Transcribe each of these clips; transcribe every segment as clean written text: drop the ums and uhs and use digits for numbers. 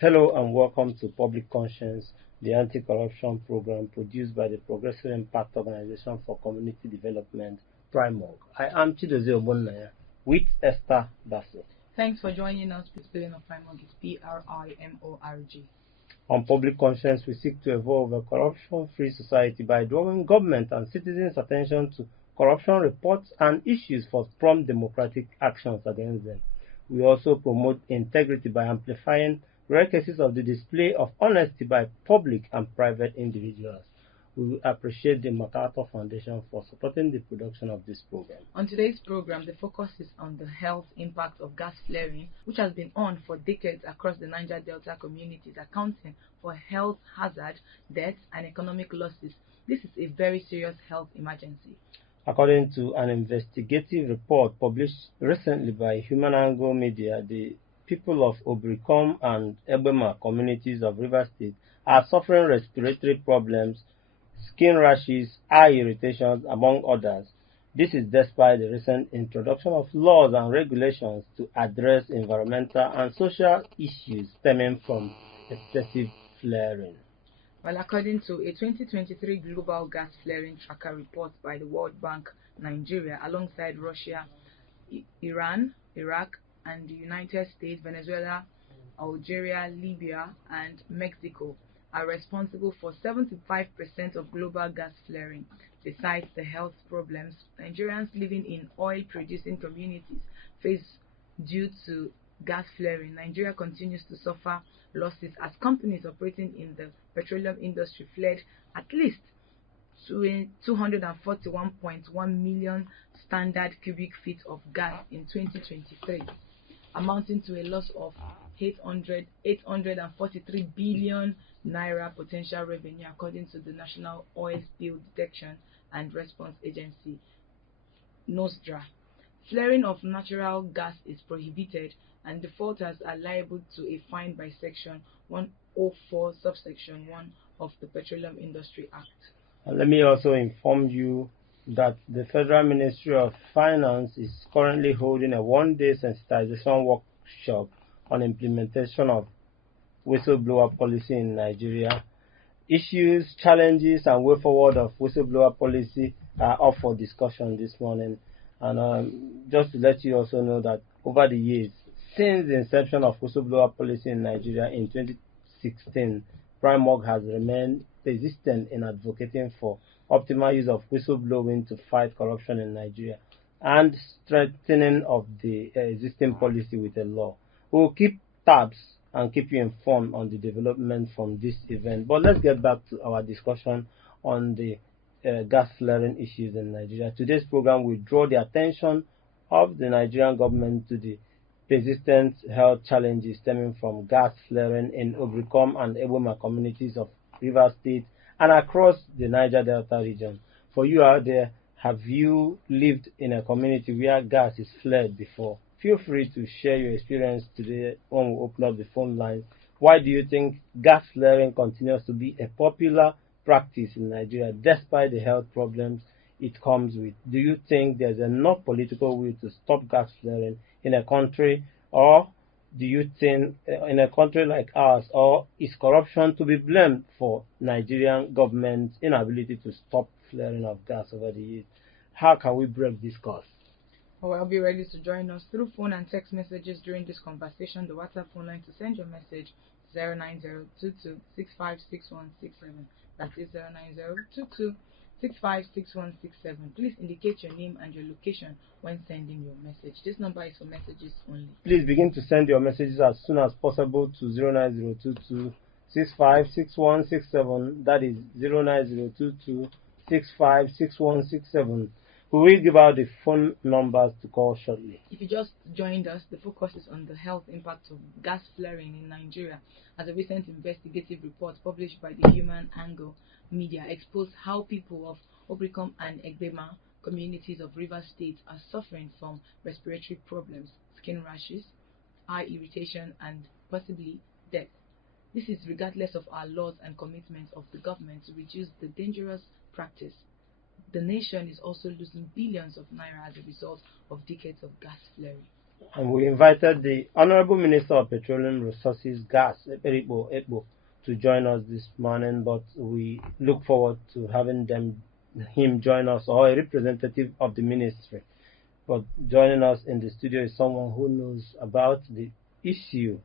Hello and welcome to Public Conscience, the anti-corruption program produced by the Progressive Impact Organization for Community Development, PRIMOG. I am Chidozie Ogbonnaya with Esther Bassett. Thanks for joining us. The spelling of PRIMOG is PRIMORG. On Public Conscience, we seek to evolve a corruption-free society by drawing government and citizens' attention to corruption reports and issues for prompt democratic actions against them. We also promote integrity by amplifying rare cases of the display of honesty by public and private individuals. We appreciate the MacArthur Foundation for supporting the production of this program. On today's program, the focus is on the health impact of gas flaring, which has been on for decades across the Niger Delta communities, accounting for health hazard, deaths, and economic losses. This is a very serious health emergency. According to an investigative report published recently by Human Angle Media, the people of Obricom and Ebema communities of Rivers State are suffering respiratory problems, skin rashes, eye irritations, among others. This is despite the recent introduction of laws and regulations to address environmental and social issues stemming from excessive flaring. Well, according to a 2023 Global Gas Flaring Tracker report by the World Bank, Nigeria, alongside Russia, Iran, Iraq, and the United States, Venezuela, Algeria, Libya, and Mexico are responsible for 75% of global gas flaring. Besides the health problems Nigerians living in oil-producing communities face due to gas flaring, Nigeria continues to suffer losses as companies operating in the petroleum industry fled at least 241.1 million standard cubic feet of gas in 2023, amounting to a loss of 843 billion naira potential revenue, according to the National Oil Spill Detection and Response Agency, NOSDRA. Flaring of natural gas is prohibited, and defaulters are liable to a fine by Section 104, subsection 1 of the Petroleum Industry Act. And let me also inform you that the Federal Ministry of Finance is currently holding a one-day sensitization workshop on implementation of whistleblower policy in Nigeria. Issues, challenges, and way forward of whistleblower policy are up for discussion this morning. And just to let you also know that over the years, since the inception of whistleblower policy in Nigeria in 2016, PRIMOG has remained persistent in advocating for optimal use of whistleblowing to fight corruption in Nigeria and strengthening of the existing policy with a law. We will keep tabs and keep you informed on the development from this event. But let's get back to our discussion on the gas flaring issues in Nigeria. Today's program will draw the attention of the Nigerian government to the persistent health challenges stemming from gas flaring in Obricom and Eboma communities of Rivers State and across the Niger Delta region. For you out there, have you lived in a community where gas is flared before? Feel free to share your experience today when we open up the phone lines. Why do you think gas flaring continues to be a popular practice in Nigeria despite the health problems it comes with? Do you think there's enough political will to stop gas flaring in a country, or do you think in a country like ours, or is corruption to be blamed for Nigerian government's inability to stop flaring of gas over the years? How can we break this curse? Well, I'll be ready to join us through phone and text messages during this conversation. The WhatsApp phone line to send your message 09022656167. That is 09022656167. Please indicate your name and your location when sending your message. This number is for messages only. Please begin to send your messages as soon as possible to 09022656167. That is 09022656167. We will give out the phone numbers to call shortly. If you just joined us, the focus is on the health impact of gas flaring in Nigeria, as a recent investigative report published by the Human Angle Media exposed how people of Obricom and Egbema communities of Rivers State are suffering from respiratory problems, skin rashes, eye irritation, and possibly death. This is regardless of our laws and commitments of the government to reduce the dangerous practice. The nation is also losing billions of naira as a result of decades of gas flaring. And we invited the Honorable Minister of Petroleum Resources, Gas, Ekpo, to join us this morning, but we look forward to having him join us, or a representative of the ministry. But joining us in the studio is someone who knows about the issue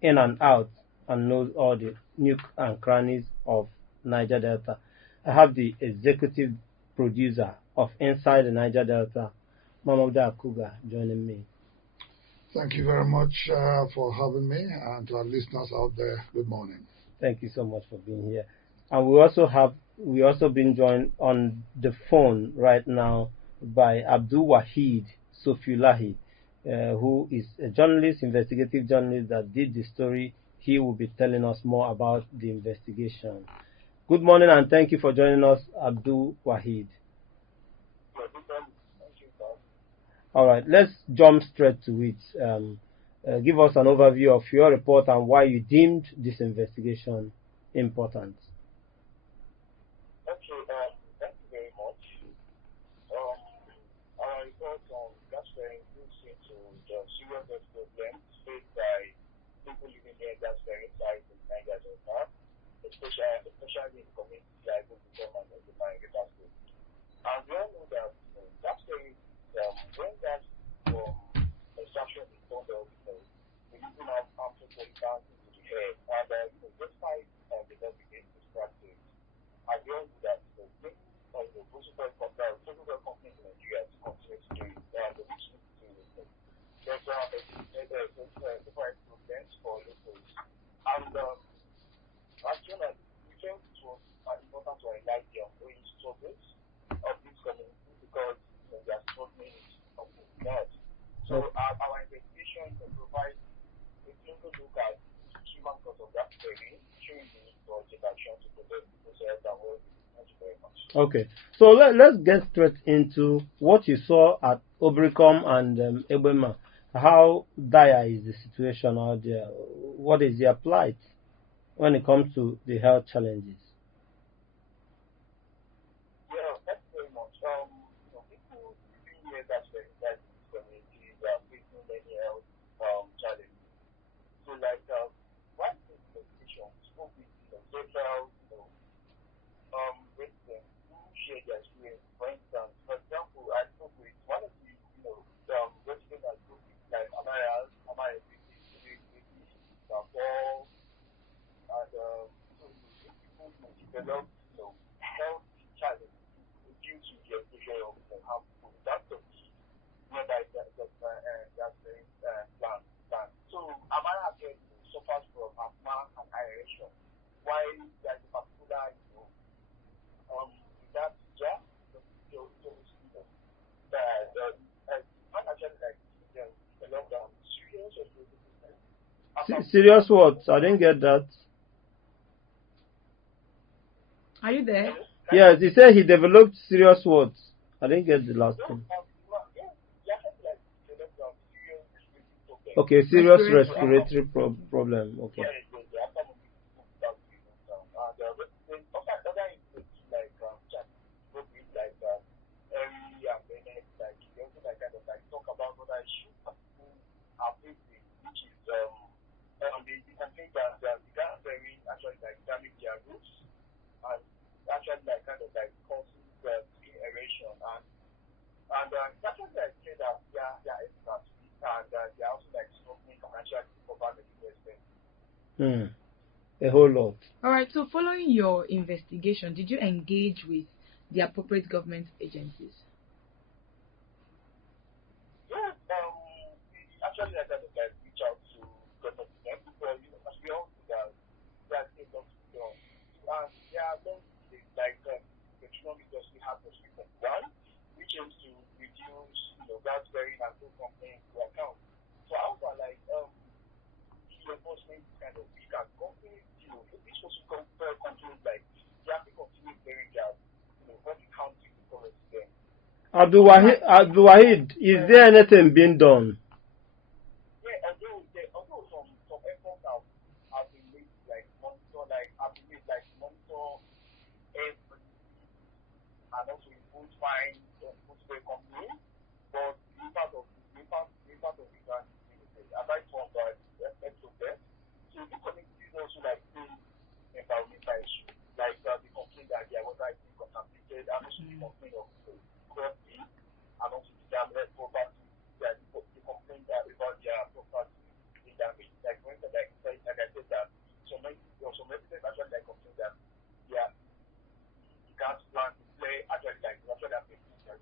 in and out and knows all the nook and crannies of Niger Delta. I have the executive producer of Inside the Niger Delta, Mamoudou Akuga, joining me. Thank you very much for having me, and to our listeners out there, good morning. Thank you so much for being here. And we also been joined on the phone right now by Abdul Wahid Sofiulahi, who is a journalist, investigative journalist that did the story. He will be telling us more about the investigation. Good morning, and thank you for joining us, Abdul Wahid. All right, let's jump straight to it. Give us an overview of your report and why you deemed this investigation important. Okay, thank you very much. Our report on gas flaring looks into the serious health problems faced by people living near gas flaring sites in Niger Delta, especially in communities like Grappling and the MacArthur State. And we all know that gas flaring, when gas from extraction is turned off, releasing out harmful pollutants into the air. And despite the law against this practice, I realized that the physical companies in Nigeria to continue to do it. The which leads to there's different problems for locals. And as soon as we felt it was important to highlight the ongoing struggles of these communities because they are struggling with something else. So our investigation provides a single look at the human cause of that failing, showing the need for urgent action to protect people's health and well-being. Thank you very much. Okay, so let's get straight into what you saw at Obricom and Ebema. How dire is the situation out there? What is their plight when it comes to the health challenges? Yeah, thank you very much. People living near that community are facing many health challenges. So, like, one investigation spoke with several residents who share their experience. For example, I spoke with one of the residents that spoke with like Amaya, Paul, and so these people develop health challenges due to the exposure of harmful factors nearby that plant. So Amaya again suffers from asthma and aeration, while there is a particular that job, Serious what? I didn't get that. Are you there? Yes, he said he developed serious what? I didn't get the last one. Okay, serious respiratory problem. Okay. They complain that the gas flaring actually damage their roots and actually causing skin aeration and actually say that they are experts and they are also struggling financially to cover medical expenses. A whole lot. All right. So, following your investigation, did you engage with the appropriate government agencies? Yes, we actually reach out to government because as we all know that there are things to be done. And there are things like the petroleum industry has a 3.1, which aims to reduce gas flaring and no complaints to account. So however, the enforcement kind of weak and companies, this was companies like they have to continue flaring gas, when the county will come to them. Abdul Wahid, is there anything being done? Yeah, although some efforts have been made monitor every and also impose fines on footwear companies, but the impact part of it, and I might want to episode there. So the communities also like doing environmental issues, like the complaint that their water is being contaminated, and also the complaint of corrupting, and also the damaged property, that the complaint about their property being damaged. Like for instance, like I said that some residents actually like complain that their the gas plant is actually like actually affecting them.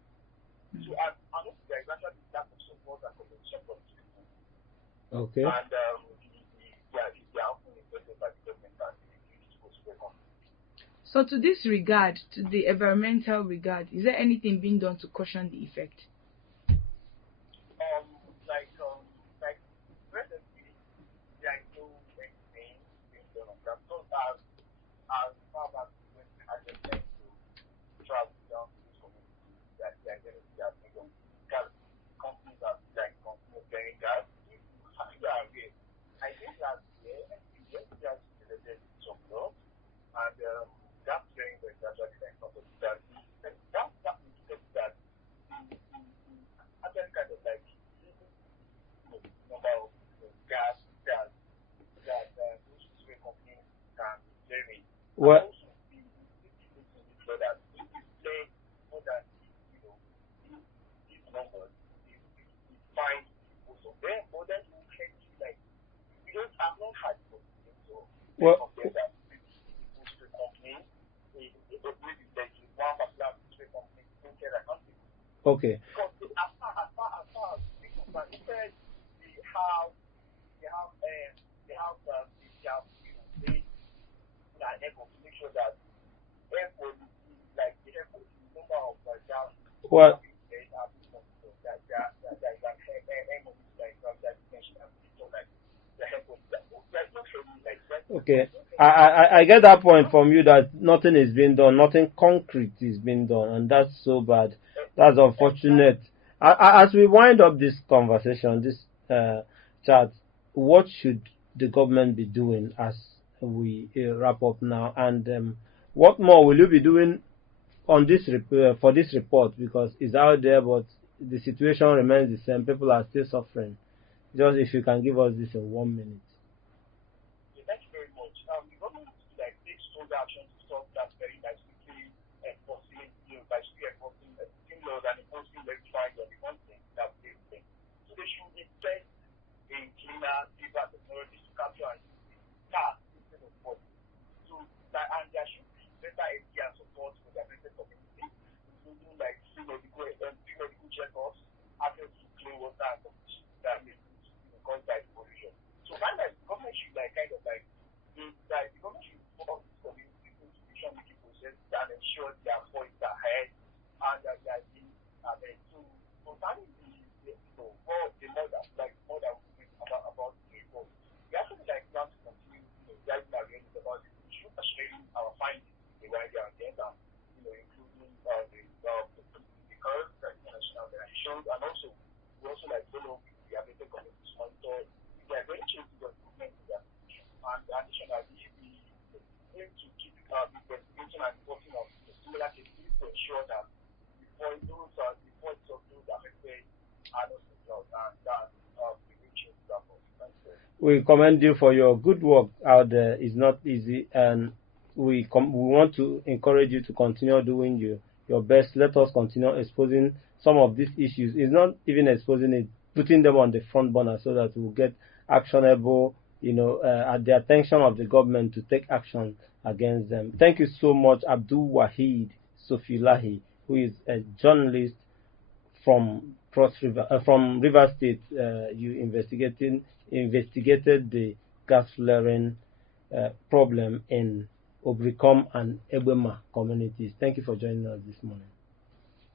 So I know there is actually lack of support and compensation from these people. Okay. And they are often invested by the government and the political sector. So to this regard, to the environmental regard, is there anything being done to caution the effect? Like presently, there is no anything being done on that. So as far as when I just like to travel down to this community, that they are getting their gas companies are like companies getting gas. If you are aware, I think last year, there has been some law, and that saying that actually like something that indicates that actually kind of like number of gas that those two companies can generate. Well, Also, the so that if you play more than these numbers, it finds most of them, but then you can see like we don't have not had so well, compare that those two companies, maybe there's one particular two company don't get accountable. okay. Because as far as the concerned, it says they have effort to make sure that effort like the effort number of jobs Well, okay. I get that point from you that nothing is being done, nothing concrete is being done, and that's so bad. That's unfortunate. As we wind up this conversation, this chat, what should the government be doing as we wrap up now? And what more will you be doing on this for this report? Because it's out there, but the situation remains the same. People are still suffering. Just if you can give us this in 1 minute. Thank you very much. The government like takes strong action to stop that very nicely enforcing, by strictly enforcing laws and imposing rectifying on the content that they think. So they should invest in cleaner, safer technologies to capture and use cars instead of bodies. So and there should be better idea and support for the affected community, including like free medical checkups, access to clean water and sufficient that may caused by the pollution. So the government should like kind of like the government should support this community through decision making process and ensure their voices are heard and that they are being to concerning the more than about the report. We actually like plan to continue writing awareness about the issue, sharing our findings in the wider agenda, including the current international organizations, and also we also like follow the affected communities monitor if they are going to change the improvement in their position. And additionally, we aim to keep investigating and reporting of similar cases to ensure that the voice of those affected are not ignored and that we will change that. We commend you for your good work out there. It's not easy, and we want to encourage you to continue doing your best. Let us continue exposing some of these issues. It's not even exposing it, putting them on the front burner so that we'll get actionable, at the attention of the government to take action against them. Thank you so much, Abdul Wahid Sofilahi, who is a journalist from River State. You investigated the gas flaring problem in Obricom and Egbema communities. Thank you for joining us this morning.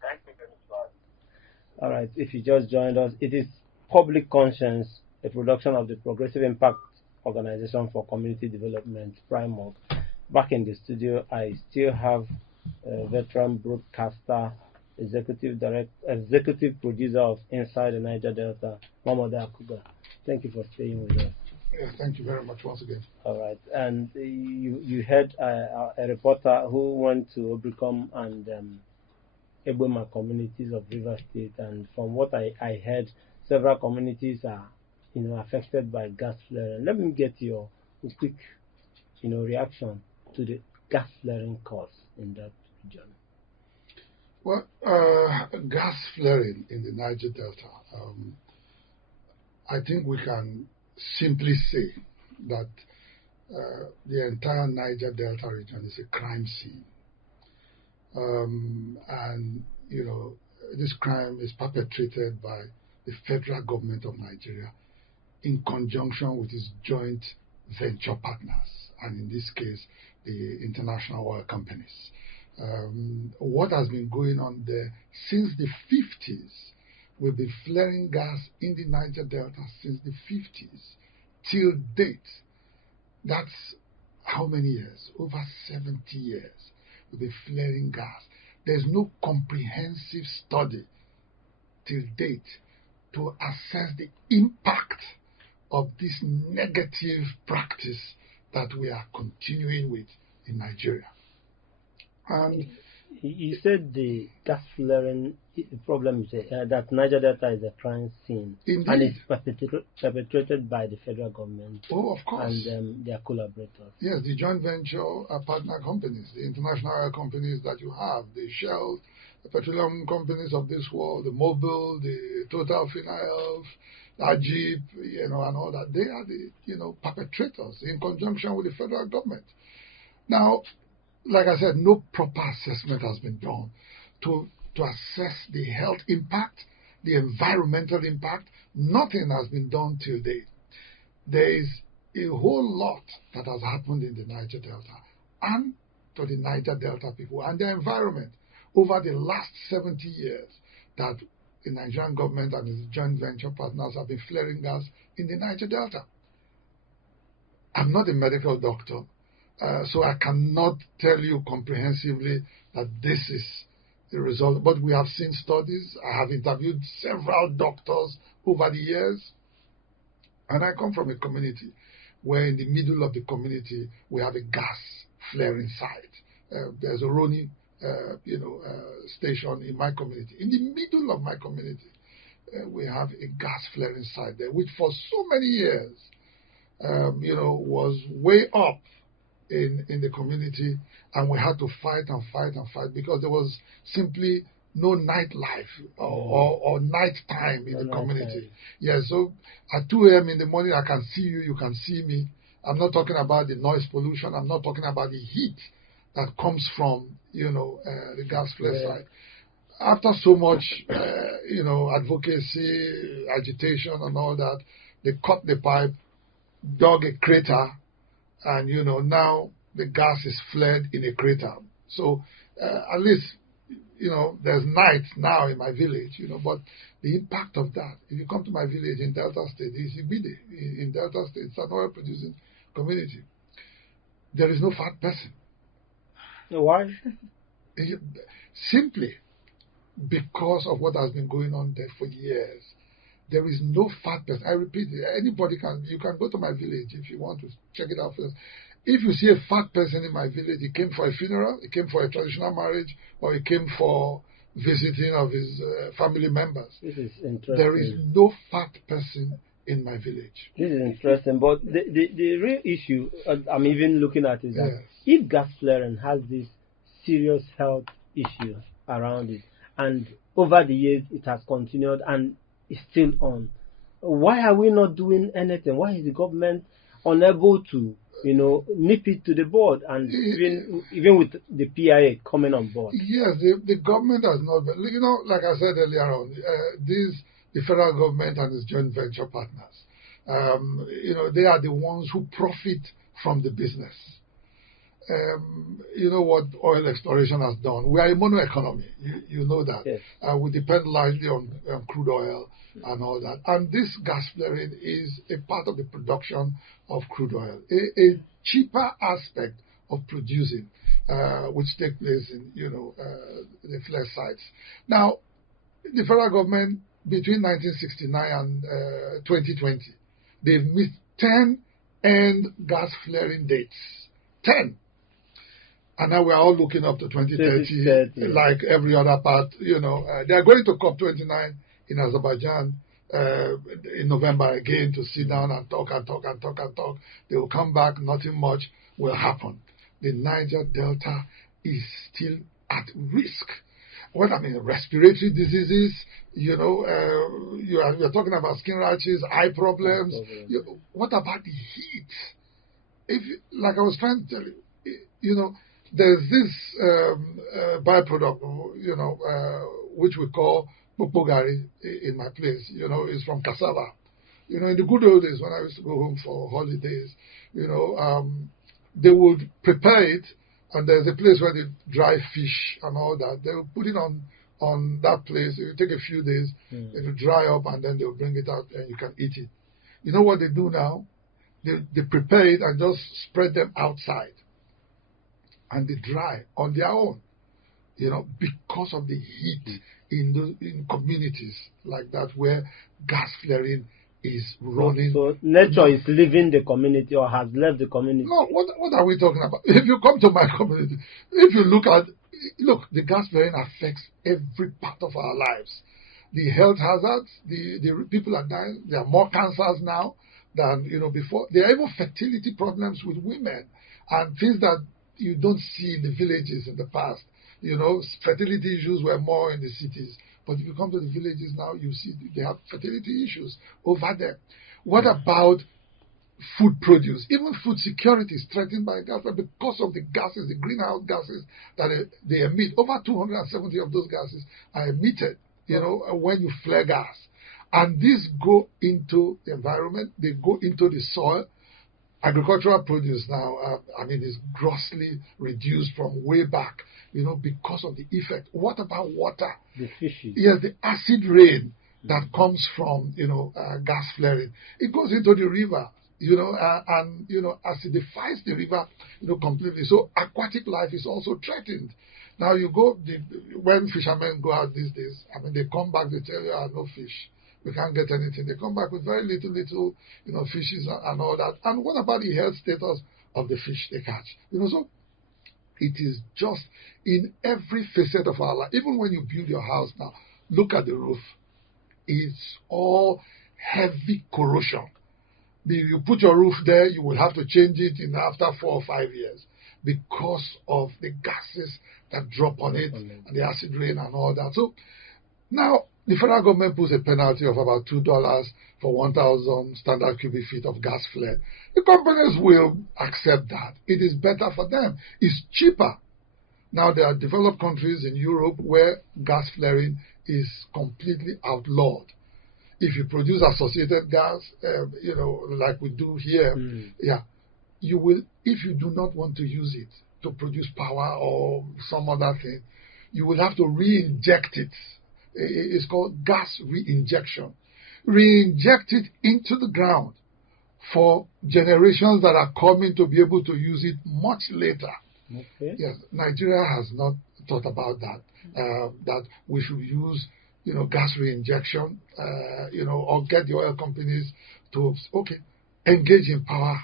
Thank you very much. All right, if you just joined us, it is Public Conscience, a production of the Progressive Impact Organization for Community Development, PRIMOG. Back in the studio, I still have veteran broadcaster, executive producer of Inside the Niger Delta, Mamoda Akuba. Thank you for staying with us. Yeah, thank you very much once again. All right, and you heard a reporter who went to Obricom and Egbema communities of River State, and from what I heard, several communities are, affected by gas flaring. Let me get your quick, reaction to the gas flaring cause in that region. Well, gas flaring in the Niger Delta, I think we can simply say that the entire Niger Delta region is a crime scene. And, this crime is perpetrated by the federal government of Nigeria in conjunction with its joint venture partners, and in this case, the international oil companies. What has been going on there since the 50s? We've been flaring gas in the Niger Delta since the 50s till date. That's how many years? Over 70 years. We've been flaring gas. There's no comprehensive study till date to assess the impact of this negative practice that we are continuing with in Nigeria. And you said the gas flaring problem is that Niger Delta is a crime scene. Indeed. And it's perpetrated by the federal government. Oh, of course. And their collaborators. Yes, the joint venture partner companies, the international oil companies that you have, the Shell, the petroleum companies of this world, the Mobil, the Total Finals, Ajib, and all that. They are the, perpetrators in conjunction with the federal government. Now, like I said, no proper assessment has been done to assess the health impact, the environmental impact. Nothing has been done till date. There is a whole lot that has happened in the Niger Delta and to the Niger Delta people and their environment over the last 70 years that the Nigerian government and its joint venture partners have been flaring gas in the Niger Delta. I'm not a medical doctor, so I cannot tell you comprehensively that this is the result. But we have seen studies. I have interviewed several doctors over the years. And I come from a community where in the middle of the community we have a gas flaring site. There's a Roni station in my community. In the middle of my community, we have a gas flaring site there, which for so many years, was way up in the community, and we had to fight and fight and fight because there was simply no nightlife or night time in the community. Yeah, so at 2 a.m. in the morning, I can see you, you can see me. I'm not talking about the noise pollution. I'm not talking about the heat that comes from, the gas flare site. After so much, advocacy, agitation and all that, they cut the pipe, dug a crater, and, now the gas is flared in a crater. So at least, there's night now in my village, but the impact of that, if you come to my village in Delta State, it's Ibide. In Delta State, it's an oil-producing community. There is no fat person. Why? Simply because of what has been going on there for years. There is no fat person. I repeat, you can go to my village if you want to check it out first. If you see a fat person in my village, he came for a funeral, he came for a traditional marriage, or he came for visiting of his family members. This is interesting. There is no fat person in my village. This is interesting, but the real issue I'm even looking at is that if gas flaring has this serious health issues around it, and over the years it has continued and is still on, why are we not doing anything? Why is the government unable to, nip it to the board, and even with the PIA coming on board? Yes, the government has not been, like I said earlier on, the federal government and its joint venture partners, they are the ones who profit from the business. You know what oil exploration has done? We are a mono economy. You know that. Yes. We depend largely on crude oil and all that. And this gas flaring is a part of the production of crude oil, a cheaper aspect of producing, which takes place in the flare sites. Now, the federal government between 1969 and 2020, they've missed 10 end gas flaring dates. 10. And now we are all looking up to 2030, like every other part. They are going to COP29 in Azerbaijan in November again to sit down and talk. They will come back, nothing much will happen. The Niger Delta is still at risk. What I mean, respiratory diseases, you're talking about skin rashes, eye problems. What about the heat? Like I was trying to tell you, there's this byproduct, which we call popogari in my place. It's from cassava. In the good old days when I used to go home for holidays, they would prepare it, and there's a place where they dry fish and all that. They will put it on that place. It will take a few days. It will dry up, and then they will bring it out, and you can eat it. You know what they do now? They prepare it and just spread them outside, and they dry on their own. Because of the heat in communities like that where gas flaring is running. So nature is leaving the community or has left the community. No, what are we talking about? If you come to my community, if you look, the gas flaring affects every part of our lives. The health hazards, the people are dying. There are more cancers now than before. There are even fertility problems with women and things that you don't see in the villages in the past. Fertility issues were more in the cities. But if you come to the villages now, you see they have fertility issues over there. What about food produce? Even food security is threatened by gas because of the gases, the greenhouse gases that they emit. Over 270 of those gases are emitted, when you flare gas. And these go into the environment, they go into the soil. Agricultural produce now, is grossly reduced from way back, because of the effect. What about water? The fishes. Yes, the acid rain that comes from, gas flaring. It goes into the river, and acidifies the river, completely. So aquatic life is also threatened. Now when fishermen go out these days, they come back, they tell you, no fish. We can't get anything. They come back with very little, fishes and all that. And what about the health status of the fish they catch? So it is just in every facet of our life. Even when you build your house now, look at the roof. It's all heavy corrosion. You put your roof there, you will have to change it after 4 or 5 years because of the gases that drop on it and the acid rain and all that. So now, the federal government puts a penalty of about $2 for 1,000 standard cubic feet of gas flare. The companies will accept that. It is better for them. It's cheaper. Now, there are developed countries in Europe where gas flaring is completely outlawed. If you produce associated gas, like we do here, you will, if you do not want to use it to produce power or some other thing, you will have to re-inject it. It's called gas re-injection. Re-inject it into the ground for generations that are coming to be able to use it much later. Okay. Yes, Nigeria has not thought about that. That we should use, gas re-injection, or get the oil companies to engage in power.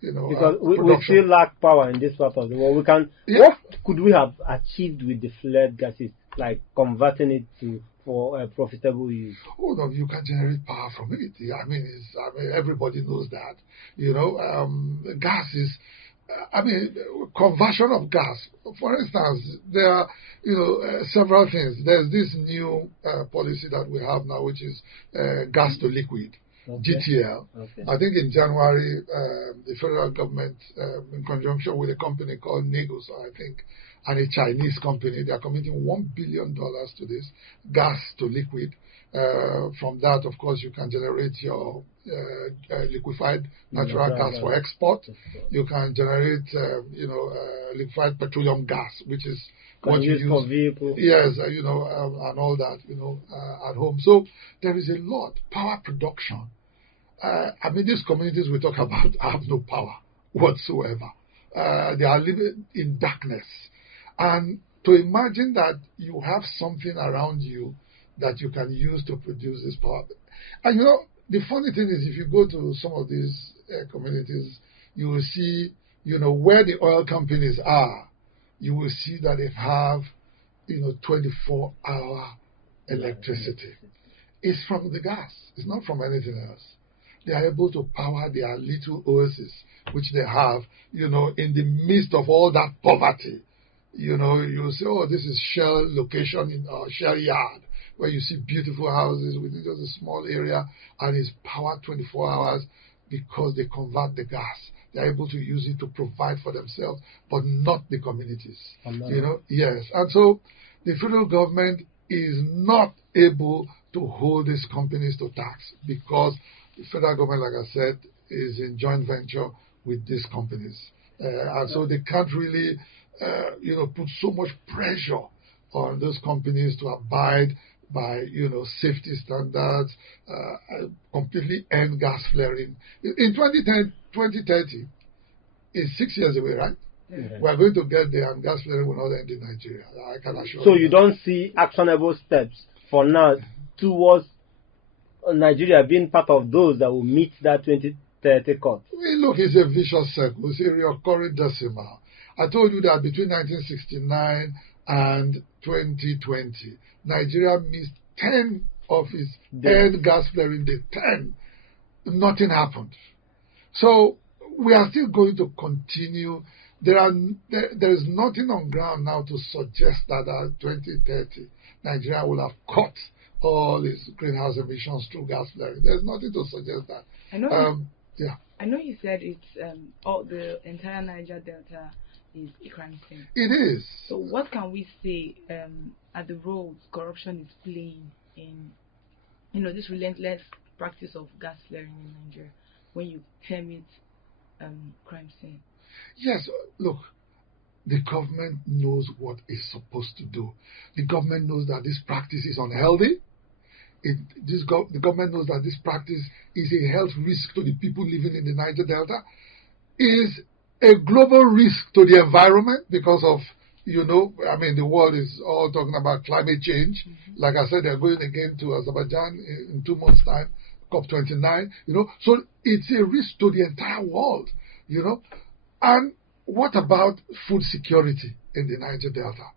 Because we still lack power in this part of the world. What could we have achieved with the flared gases, like converting it for profitable use? Oh no, you can generate power from it. Everybody knows that. Gas is. Conversion of gas. For instance, there are several things. There's this new policy that we have now, which is gas to liquid. Okay. GTL. Okay. I think in January, the federal government, in conjunction with a company called Negos, and a Chinese company, they are committing $1 billion to this gas to liquid. From that, of course, you can generate your liquefied natural gas for export. You can generate, liquefied petroleum gas, which is what you use for vehicles. Yes, and all that, at home. So there is a lot. Power production. These communities we talk about have no power whatsoever. They are living in darkness. And to imagine that you have something around you that you can use to produce this power. And the funny thing is, if you go to some of these communities, you will see, where the oil companies are, you will see that they have, 24-hour electricity. is from the gas. It's not from anything else. They are able to power their little oasis, which they have, in the midst of all that poverty. You say, oh, this is Shell location in Shell Yard, where you see beautiful houses within just a small area, and it's powered 24 hours because they convert the gas. They're able to use it to provide for themselves, but not the communities. Yes. And so the federal government is not able to hold these companies to tax because the federal government, like I said, is in joint venture with these companies. And so they can't really, put so much pressure on those companies to abide by, safety standards, completely end gas flaring. In 2030, is 6 years away, right? Yeah. We're going to get there, and gas flaring will not end in Nigeria. I can assure you. So you don't see actionable steps for now towards Nigeria being part of those that will meet that 2030 cut? Look, it's a vicious circle. It's a recurring decimal. I told you that between 1969 and 2020, Nigeria missed 10 of its end gas flaring days. 10. Nothing happened. So we are still going to continue. There is nothing on ground now to suggest that at 2030 Nigeria will have cut all its greenhouse emissions through gas flaring. There's nothing to suggest that. I know you said it's all the entire Niger Delta is a crime scene. It is. So what can we say at the role corruption is playing in this relentless practice of gas flaring in Nigeria when you term it crime scene? Yes, look, the government knows what it's supposed to do. The government knows that this practice is unhealthy. The government knows that this practice is a health risk to the people living in the Niger Delta, is a global risk to the environment because of, the world is all talking about climate change. Mm-hmm. Like I said, they're going again to Azerbaijan in 2 months' time, COP29, So it's a risk to the entire world, And what about food security in the Niger Delta?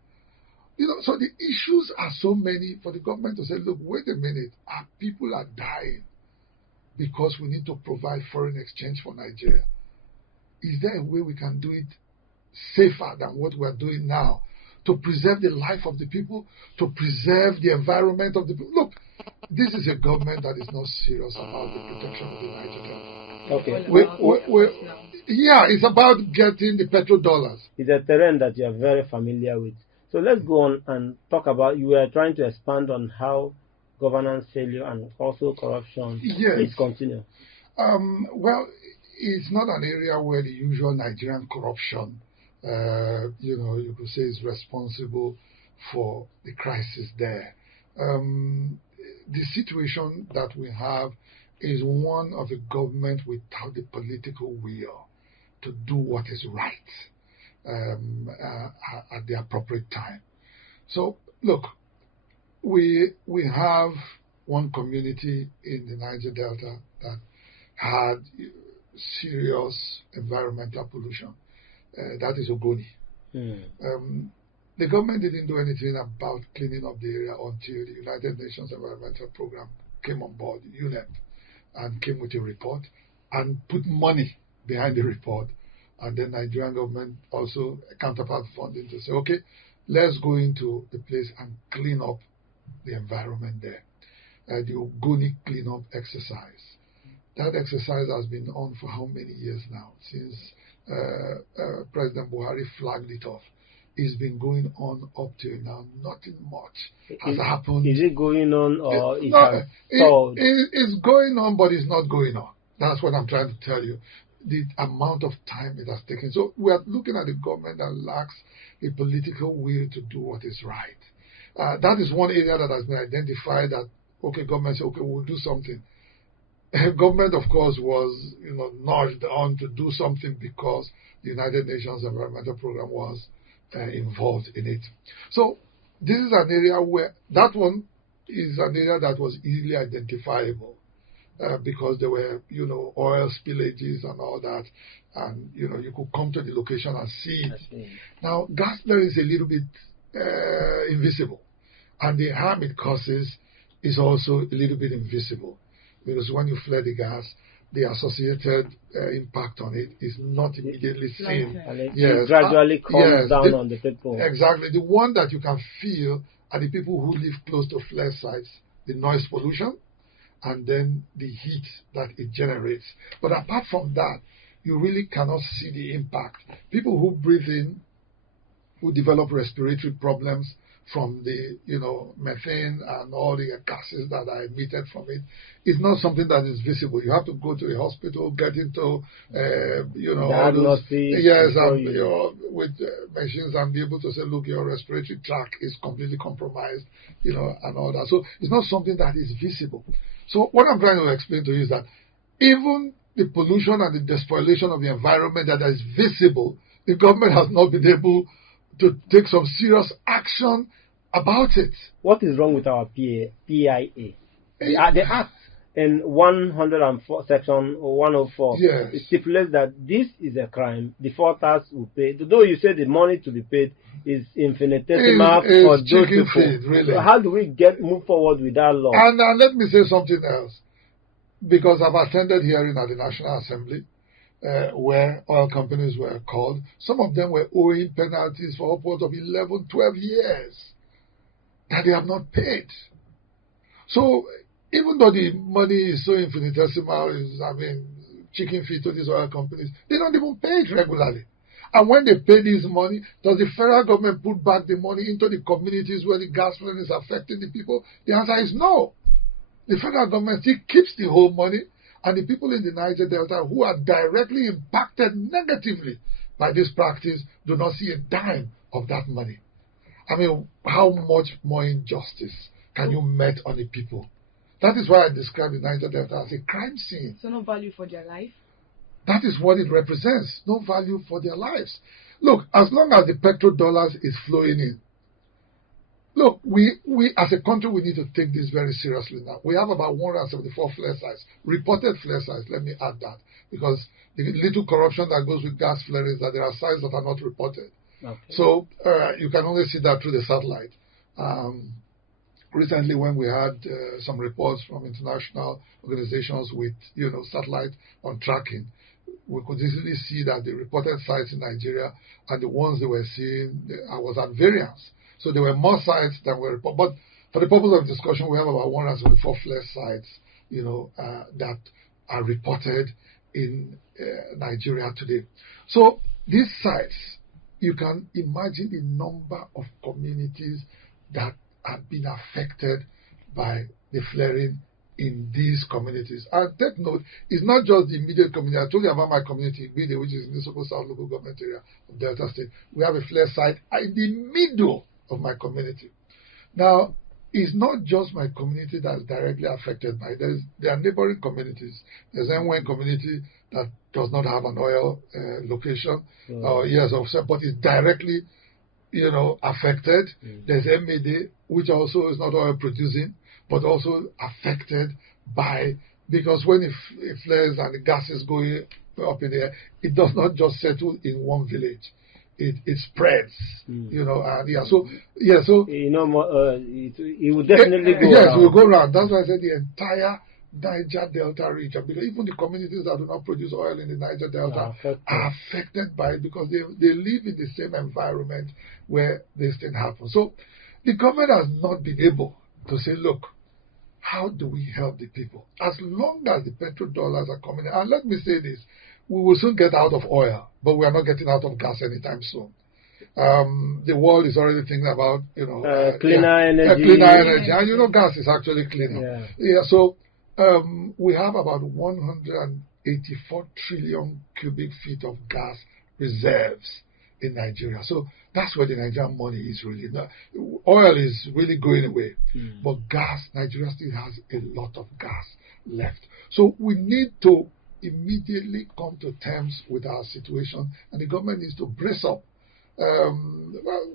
So the issues are so many for the government to say, look, wait a minute, our people are dying because we need to provide foreign exchange for Nigeria. Is there a way we can do it safer than what we're doing now to preserve the life of the people, to preserve the environment of the people? Look, this is a government that is not serious about the protection of the Niger Delta. Okay. It's about getting the petrodollars. It's a terrain that you are very familiar with. So let's go on and talk about, you were trying to expand on how governance failure and also corruption is continuing. Well, it's not an area where the usual Nigerian corruption, you could say is responsible for the crisis there. The situation that we have is one of a government without the political will to do what is right at the appropriate time. So, look, we have one community in the Niger Delta that had serious environmental pollution. That is Ogoni. The government didn't do anything about cleaning up the area until the United Nations Environmental Program came on board, UNEP, and came with a report and put money behind the report. And then Nigerian government also counterpart funding to say, okay, let's go into the place and clean up the environment there. The Ogoni cleanup exercise. That exercise has been on for how many years now? Since President Buhari flagged it off. It's been going on up till now. Nothing much has happened. Is it going on or has stalled? It's going on, but it's not going on. That's what I'm trying to tell you. The amount of time it has taken. So we are looking at a government that lacks a political will to do what is right. That is one area that has been identified that, okay, government said, okay, we'll do something. Government, of course, was nudged on to do something because the United Nations Environmental Program was involved in it. So this is an area where that one is an area that was easily identifiable because there were, oil spillages and all that, and you could come to the location and see it. Now, gas flaring is a little bit invisible, and the harm it causes is also a little bit invisible, because when you flare the gas, the associated impact on it is not immediately seen. And it Yes, gradually comes down the, on the people. exactly. The one that you can feel are the people who live close to flare sites, the noise pollution, and then the heat that it generates. But apart from that, you really cannot see the impact. People who breathe in, who develop respiratory problems from the, methane and all the gases that are emitted from it, is not something that is visible. You have to go to a hospital, get into, all those, yes, and, with machines, and be able to say, look, your respiratory tract is completely compromised, and all that. So it's not something that is visible. So what I'm trying to explain to you is that even the pollution and the despoilation of the environment that is visible, the government has not been able to take some serious action about it. What is wrong with our PIA? The Act in 104, Section 104, yes, it stipulates that this is a crime. Defaulters will pay. Though you say the money to be paid is infinitesimal for those people. Feed, really. So how do we move forward with that law? And let me say something else. Because I've attended hearing at the National Assembly, where oil companies were called. Some of them were owing penalties for upwards of 11, 12 years that they have not paid. So even though the money is so infinitesimal, chicken feed to these oil companies, they don't even pay it regularly. And when they pay this money, does the federal government put back the money into the communities where the gas flaring is affecting the people? The answer is no. The federal government still keeps the whole money, and the people in the Niger Delta who are directly impacted negatively by this practice do not see a dime of that money. How much more injustice can you met on the people? That is why I describe the Niger Delta as a crime scene. So no value for their life? That is what it represents. No value for their lives. Look, as long as the petrodollars is flowing in, look, we as a country, we need to take this very seriously now. We have about 174 flare sites, reported flare sites, let me add that, because the little corruption that goes with gas flaring is that there are sites that are not reported. Okay. So you can only see that through the satellite. Recently, when we had some reports from international organizations with, satellite on tracking, we could easily see that the reported sites in Nigeria and the ones they were seeing was at variance. So there were more sites than were reported. But for the purpose of discussion, we have about 174 flare sites, that are reported in Nigeria today. So these sites, you can imagine the number of communities that have been affected by the flaring in these communities. And take note, it's not just the immediate community. I told you about my community, Bide, which is in the Soko South local government area of Delta State. We have a flare site in the middle of my community. Now, it's not just my community that's directly affected by it. There are neighboring communities. There's N1 community that does not have an oil location, but is directly, affected. There's MAD, which also is not oil producing, but also affected by, because when it flares and the gas is going up in the air, it does not just settle in one village. It spreads, and it will definitely go yes, around. it will go around. That's why I said the entire Niger Delta region, because even the communities that do not produce oil in the Niger Delta are affected by it, because they live in the same environment where this thing happens. So the government has not been able to say, look, how do we help the people? As long as the petrodollars are coming in, and let me say this, we will soon get out of oil, but we are not getting out of gas anytime soon. The world is already thinking about, cleaner energy. Cleaner energy. And gas is actually cleaner. So we have about 184 trillion cubic feet of gas reserves in Nigeria. So that's where the Nigerian money is really. Oil is really going away. But gas, Nigeria still has a lot of gas left. So we need to immediately come to terms with our situation, and the government needs to brace up.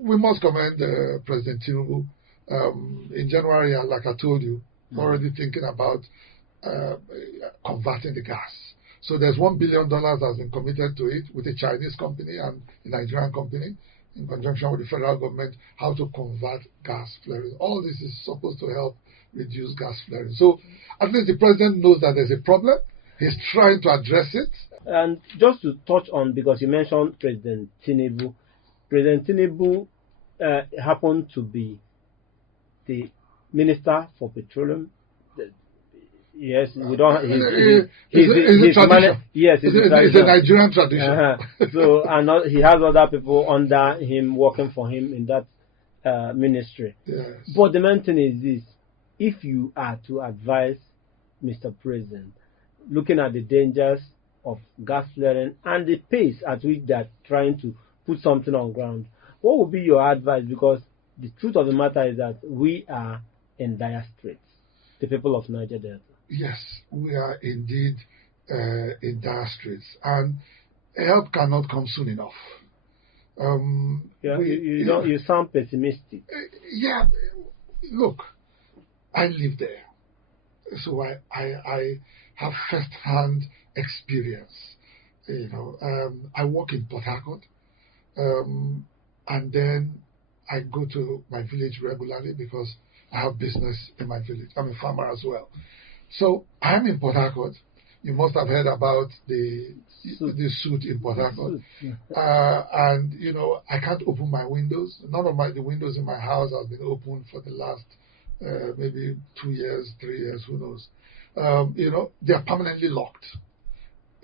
We must commend President Tinubu. In January, like I told you, already thinking about converting the gas. So there's $1 billion that's been committed to it with a Chinese company and a Nigerian company in conjunction with the federal government, how to convert gas flaring. All this is supposed to help reduce gas flaring. So at least the president knows that there's a problem. He's trying to address it. And just to touch on, because you mentioned President Tinubu, President Tinubu happened to be the Minister for Petroleum. Yes, we don't. It's a tradition. Yes, it's a Nigerian tradition. So, and he has other people under him working for him in that ministry. Yes. But the main thing is this: if you are to advise Mr. President, looking at the dangers of gas flaring and the pace at which they are trying to put something on ground, what would be your advice? Because the truth of the matter is that we are in dire straits, the people of Niger Delta. Yes, we are indeed in dire straits, and help cannot come soon enough. You sound pessimistic. Yeah, look, I live there, so I have first-hand experience. I work in Port Harcourt, and then I go to my village regularly because I have business in my village. I'm a farmer as well. So I'm in Port Harcourt. You must have heard about the suit in Port Harcourt. And, I can't open my windows. None of the windows in my house have been opened for the last maybe 2 years, 3 years, who knows. They are permanently locked.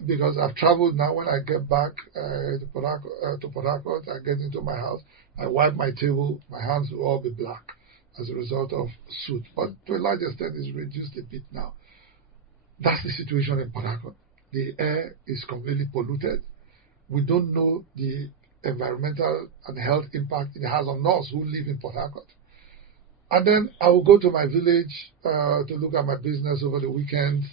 Because I've traveled now, when I get back to Port Harcourt, I get into my house, I wipe my table, my hands will all be black as a result of soot. But to a large extent, it's reduced a bit now. That's the situation in Port Harcourt. The air is completely polluted. We don't know the environmental and health impact it has on us who live in Port Harcourt. And then I will go to my village to look at my business over the weekend.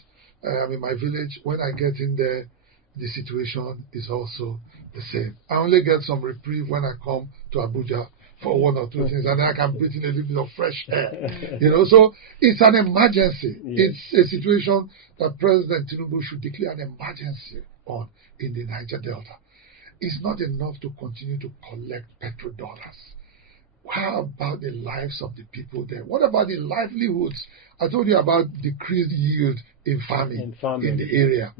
I'm in my village. When I get in there, the situation is also the same. I only get some reprieve when I come to Abuja for 1 or 2 things, and then I can breathe in a little bit of fresh air. So it's an emergency. Yes. It's a situation that President Tinubu should declare an emergency on in the Niger Delta. It's not enough to continue to collect petrodollars. How about the lives of the people there? What about the livelihoods? I told you about decreased yield in farming in the area.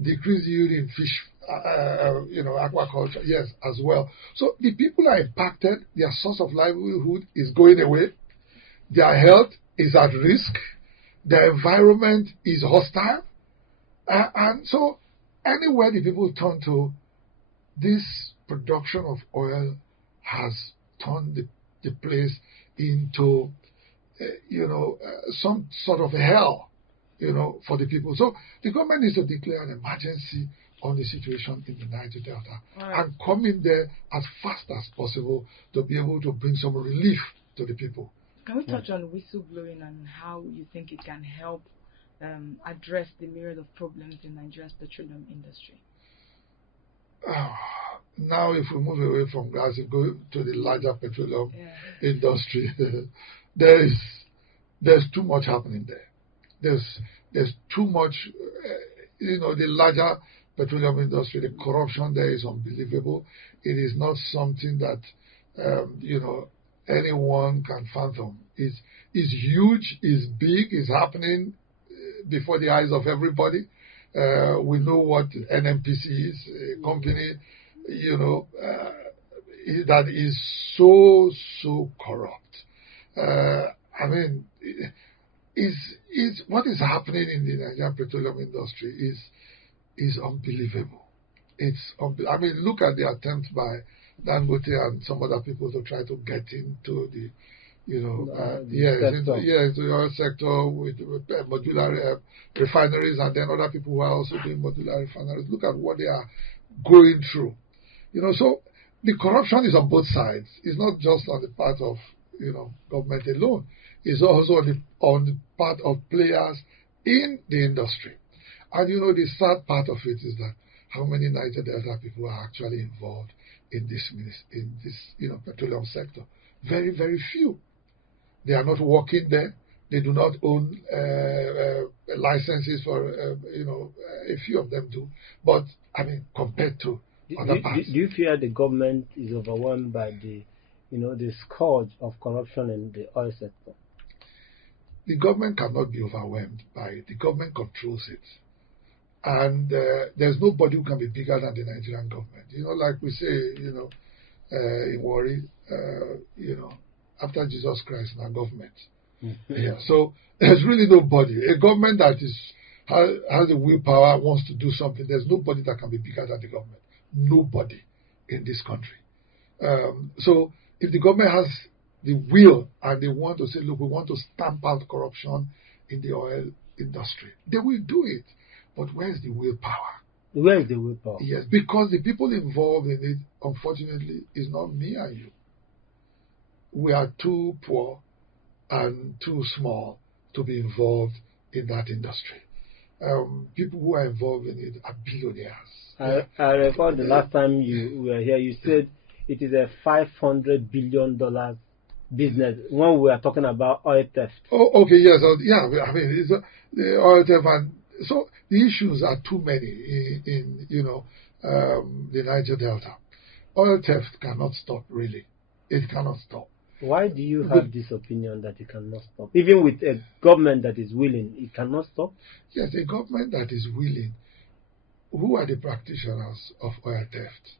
Decreased yield in fish, aquaculture, yes, as well. So the people are impacted. Their source of livelihood is going away. Their health is at risk. Their environment is hostile. And so anywhere the people turn to, this production of oil has turned the place into, some sort of hell, for the people. So the government needs to declare an emergency on the situation in the Niger Delta and come in there as fast as possible to be able to bring some relief to the people. Can we touch on whistleblowing and how you think it can help address the myriad of problems in Nigeria's petroleum industry? Now, if we move away from gas and go to the larger petroleum industry, there's too much happening there. There's too much, the larger petroleum industry, the corruption there is unbelievable. It is not something that, anyone can fathom. It's huge, it's big, it's happening before the eyes of everybody. We know what NNPC is, a company, that is so corrupt. What is happening in the Nigerian petroleum industry is unbelievable. Look at the attempt by Dangote and some other people to try to get into the, into the oil sector with modular refineries, and then other people who are also doing modular refineries. Look at what they are going through. So the corruption is on both sides. It's not just on the part of, government alone. It's also on the part of players in the industry. And the sad part of it is that how many Niger Delta people are actually involved in this petroleum sector? Very, very few. They are not working there. They do not own licenses for, a few of them do. But, compared to other parts. Do you fear the government is overwhelmed by the scourge of corruption in the oil sector? the government cannot be overwhelmed by it. The government controls it. And there's nobody who can be bigger than the Nigerian government. Like we say, in Warri, after Jesus Christ in our government. Yeah. So there's really nobody. A government that has the willpower, wants to do something, there's nobody that can be bigger than the government. Nobody in this country. So if the government has the will and they want to say, look, we want to stamp out corruption in the oil industry, they will do it. But where's the willpower? Where is the willpower? Yes, because the people involved in it, unfortunately, is not me and you. We are too poor and too small to be involved in that industry. People who are involved in it are billionaires. I recall the last time you were here, you said it is a $500 billion business when we are talking about oil theft. Oh, okay, yes. I mean, it's the oil theft. And so the issues are too many in the Niger Delta. Oil theft cannot stop, really. It cannot stop. Why do you have this opinion that it cannot stop? Even with a government that is willing, it cannot stop? Yes, a government that is willing. Who are the practitioners of oil theft?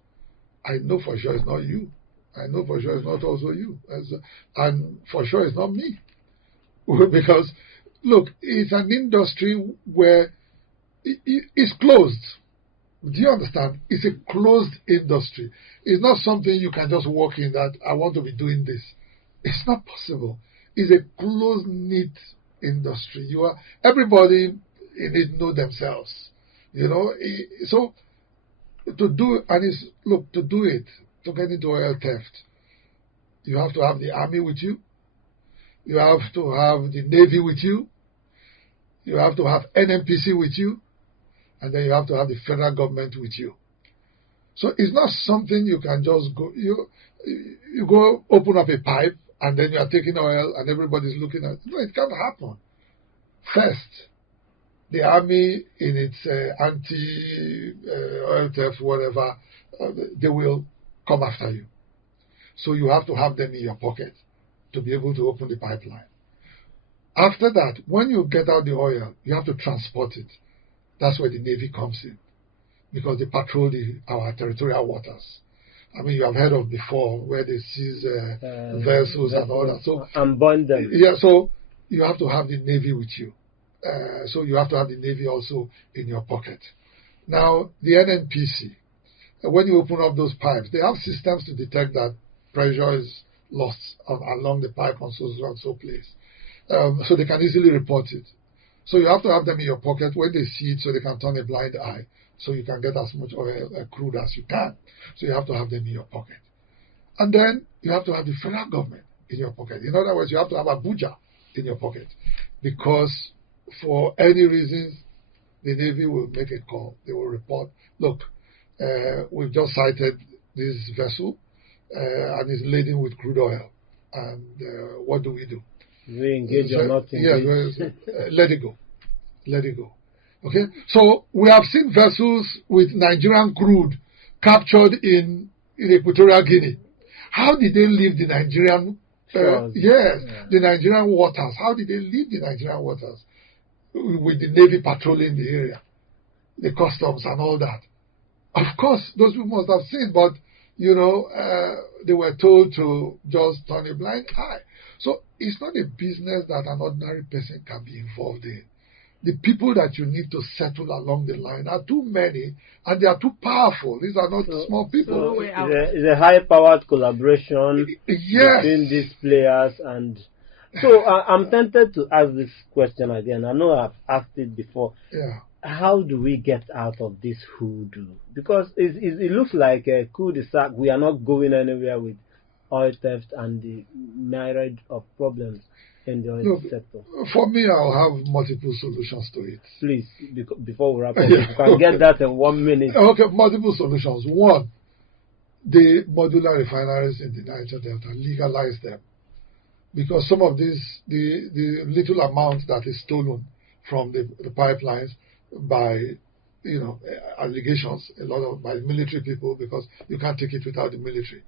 I know for sure it's not you. I know for sure it's not also you. And for sure it's not me. Because, look, it's an industry where it's closed. Do you understand? It's a closed industry. It's not something you can just walk in that I want to be doing this. It's not possible. It's a close-knit industry. Everybody in it know themselves. So to do it, to get into oil theft, you have to have the army with you. You have to have the navy with you. You have to have NNPC with you. And then you have to have the federal government with you. So it's not something you can just go, you go open up a pipe and then you are taking oil and everybody's looking at it. No, it can't happen. First, the army in its anti-oil theft, whatever, they will come after you. So you have to have them in your pocket to be able to open the pipeline. After that, when you get out the oil, you have to transport it. That's where the Navy comes in, because they patrol our territorial waters. I mean, you have heard of before where they seize vessels and all that. So and burn them. Yeah, so you have to have the Navy with you. So you have to have the Navy also in your pocket. Now, the NNPC, when you open up those pipes, they have systems to detect that pressure is lost along the pipe on so and so place. So they can easily report it. So you have to have them in your pocket when they see it so they can turn a blind eye so you can get as much oil crude as you can. So you have to have them in your pocket. And then you have to have the federal government in your pocket. In other words, you have to have Abuja in your pocket, because for any reasons, the Navy will make a call. They will report, look, we've just sighted this vessel and it's laden with crude oil. And what do we do? We engage or not engage? Yes, let it go. Let it go. Okay? So we have seen vessels with Nigerian crude captured in Equatorial Guinea. How did they leave the Nigerian the Nigerian waters? How did they leave the Nigerian waters? With the Navy patrolling the area, the customs and all that. Of course, those people must have seen, but they were told to just turn a blind eye. So it's not a business that an ordinary person can be involved in. The people that you need to settle along the line are too many, and they are too powerful. These are not small people. So it's a high-powered collaboration between these players. And so I'm tempted to ask this question again. I know I've asked it before. Yeah. How do we get out of this hoodoo? Because it looks like a cul-de-sac. We are not going anywhere with oil theft and the myriad of problems in the oil sector. For me, I'll have multiple solutions to it. Please, before we wrap up, if you can get that in 1 minute. Okay, multiple solutions. One, the modular refineries in the Niger Delta, legalize them. Because some of these, the little amount that is stolen from the pipelines by allegations, a lot of by military people, because you can't take it without the military.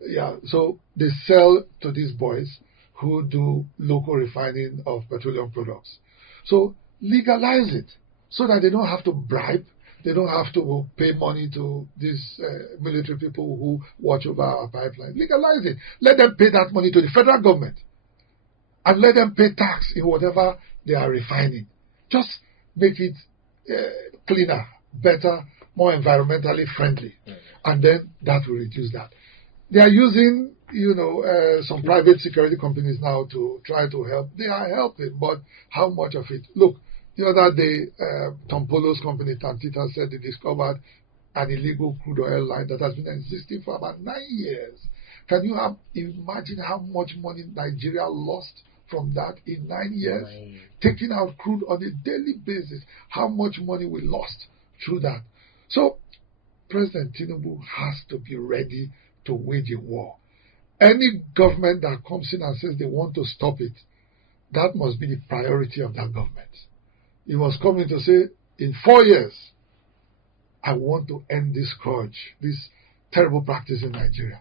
Yeah, so they sell to these boys who do local refining of petroleum products. So legalize it so that they don't have to bribe, they don't have to pay money to these military people who watch over our pipeline. Legalize it. Let them pay that money to the federal government and let them pay tax in whatever they are refining. Just make it cleaner, better, more environmentally friendly, and then that will reduce that. They are using, some private security companies now to try to help. They are helping, but how much of it? Look, the other day, Tom Polo's company, Tantita, said they discovered an illegal crude oil line that has been existing for about 9 years. Can you imagine how much money Nigeria lost from that in 9 years? Taking out crude on a daily basis, how much money we lost through that. So, President Tinubu has to be ready to wage a war. Any government that comes in and says they want to stop it, that must be the priority of that government. You must come in to say, in 4 years, I want to end this scourge, this terrible practice in Nigeria.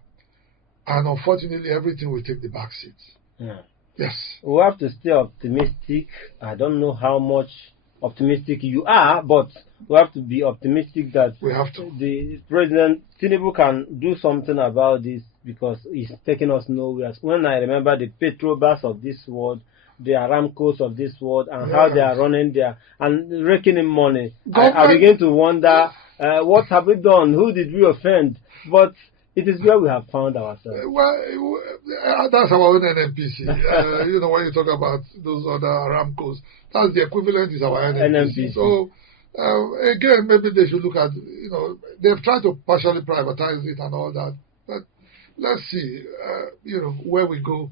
And unfortunately, everything will take the back seat. Yeah. Yes. We have to stay optimistic. I don't know how much optimistic you are, but we have to be optimistic that We have to. the President Tinubu can do something about this, because he's taking us nowhere. When I remember the Petrobras of this world, the Aramcos of this world, and how they are running there and raking in money, I begin to wonder, what have we done? Who did we offend? But it is where we have found ourselves. Well, that's our own NNPC. When you talk about those other Aramcos, that's the equivalent is our NNPC. So, again, maybe they should look at, they've tried to partially privatize it and all that. But let's see, where we go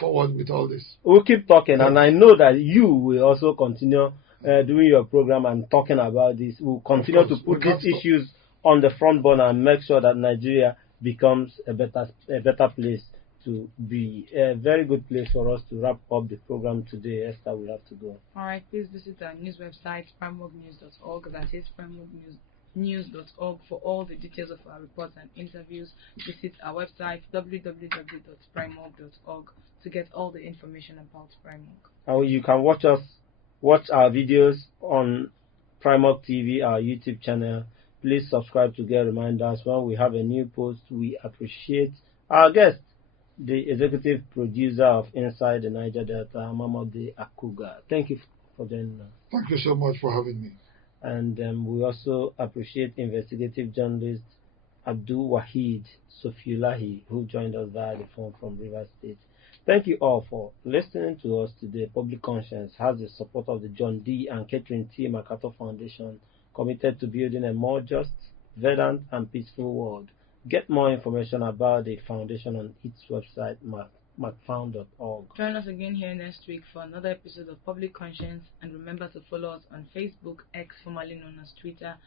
forward with all this. We'll keep talking, and I know that you will also continue doing your program and talking about this. We'll continue to put these issues on the front burner and make sure that Nigeria becomes a better place to be, a very good place for us to wrap up the program today. Esther, we have to go. All right, please visit our news website, primorgnews.org. That is primorgnews.org for all the details of our reports and interviews. Visit our website, www.primorg.org, to get all the information about Primorg. And you can watch our videos on Primorg TV, our YouTube channel. Please subscribe to get reminders when we have a new post. We appreciate our guest, the executive producer of Inside the Niger Delta, Mamode Akuga. Thank you for joining us. Thank you so much for having me. And we also appreciate investigative journalist Abdul Wahid Sofiulahi, who joined us via the phone from Rivers State. Thank you all for listening to us today. Public Conscience has the support of the John D. and Catherine T. MacArthur Foundation, committed to building a more just, verdant, and peaceful world. Get more information about the foundation on its website, macfound.org. Join us again here next week for another episode of Public Conscience, and remember to follow us on Facebook, X, formerly known as Twitter,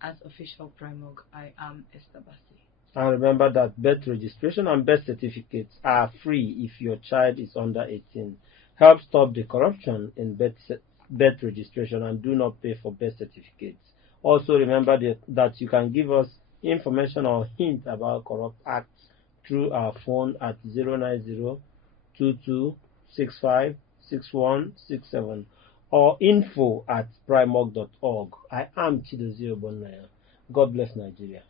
as Official Primorg. I am Esther Bassi. And remember that birth registration and birth certificates are free if your child is under 18. Help stop the corruption in birth registration and do not pay for birth certificates. Also remember that you can give us information or hint about corrupt acts through our phone at 090-2265-6167 or info@primorg.org. I am Chidozie Obonnaya. God bless Nigeria.